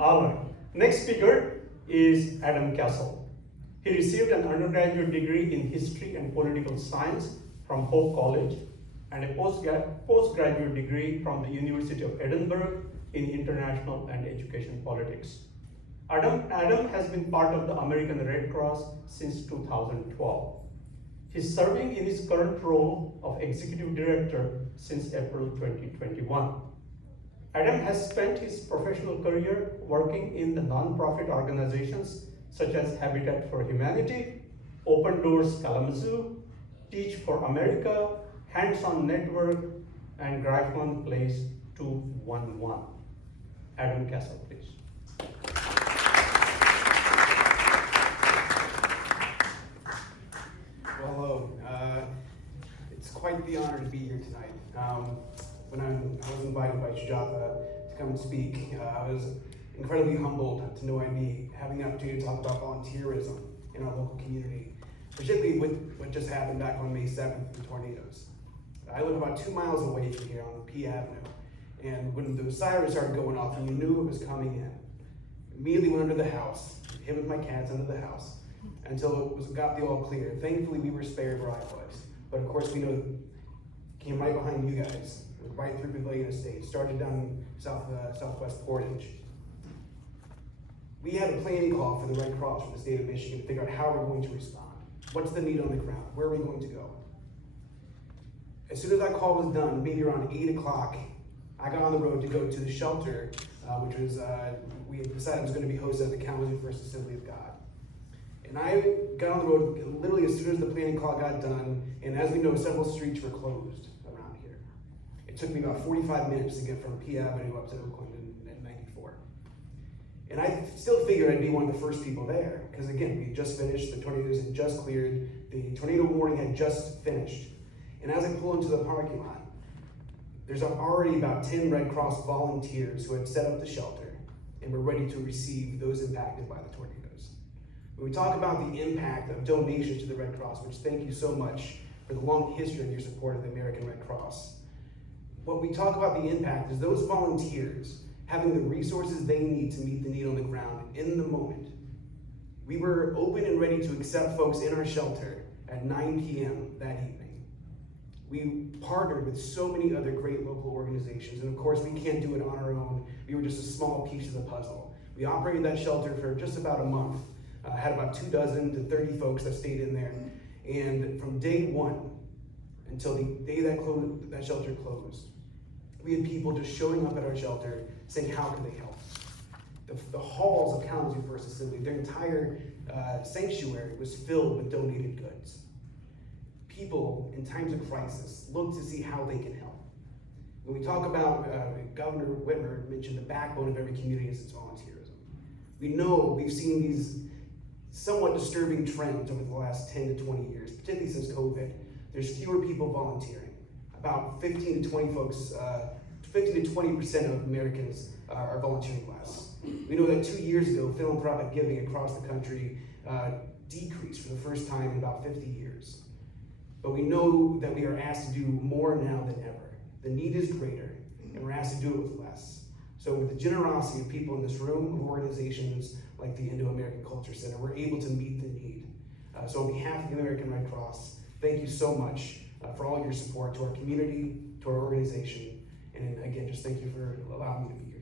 All right. Next speaker is Adam Castle. He received an undergraduate degree in history and political science from Hope College and a postgraduate degree from the University of Edinburgh in international and education politics. Adam has been part of the American Red Cross since 2012. He's serving in his current role of executive director since April 2021. Adam has spent his professional career working in the nonprofit organizations such as Habitat for Humanity, Open Doors Kalamazoo, Teach for America, Hands-On Network, and Gryphon Place 211. Adam Castle, please. Well, hello. It's quite the honor to be here tonight. When I was invited by Sujatha to come and speak, I was incredibly humbled to know I'd be having the opportunity to talk about volunteerism in our local community, particularly with what just happened back on May 7th, the tornadoes. I live about 2 miles away from here on P Avenue, and when those sirens started going off and you knew it was coming in, immediately went under the house, hid with my cats under the house, until it got the all clear. Thankfully, we were spared where I was, but of course we know it came right behind you guys, right through Pavilion Estates, started down Southwest Portage. We had a planning call for the Red Cross for the state of Michigan to figure out how we're going to respond. What's the need on the ground? Where are we going to go? As soon as that call was done, maybe around 8 o'clock, I got on the road to go to the shelter, which was, we had decided was going to be hosted at the Kalamazoo First Assembly of God. And I got on the road literally as soon as the planning call got done, and as we know, several streets were closed around here. It took me about 45 minutes to get from P Avenue up to Oakland and 94. And I still figured I'd be one of the first people there, because again, we had just finished, the tornadoes had just cleared, the tornado warning had just finished. And as I pull into the parking lot, there's already about 10 Red Cross volunteers who had set up the shelter and were ready to receive those impacted by the tornadoes. When we talk about the impact of donations to the Red Cross, which thank you so much for the long history of your support of the American Red Cross, what we talk about the impact is those volunteers having the resources they need to meet the need on the ground in the moment. We were open and ready to accept folks in our shelter at 9 p.m. that evening. We partnered with so many other great local organizations, and of course we can't do it on our own. We were just a small piece of the puzzle. We operated that shelter for just about a month, had about 24 to 30 folks that stayed in there, and from day one until the day that shelter closed, we had people just showing up at our shelter saying, how can they help? The halls of Kalamazoo First Assembly, their entire sanctuary was filled with donated goods. People in times of crisis look to see how they can help. When we talk about, Governor Whitmer mentioned the backbone of every community is its volunteerism. We know we've seen these somewhat disturbing trends over the last 10 to 20 years, particularly since COVID. There's fewer people volunteering. About 15 to 20 folks, 15 to 20% of Americans are volunteering less. We know that 2 years ago, philanthropic giving across the country decreased for the first time in about 50 years. But we know that we are asked to do more now than ever. The need is greater, and we're asked to do it with less. So with the generosity of people in this room, of organizations like the Indo-American Culture Center, we're able to meet the need. So on behalf of the American Red Cross, thank you so much for all of your support to our community, to our organization, and again, just thank you for allowing me to be here.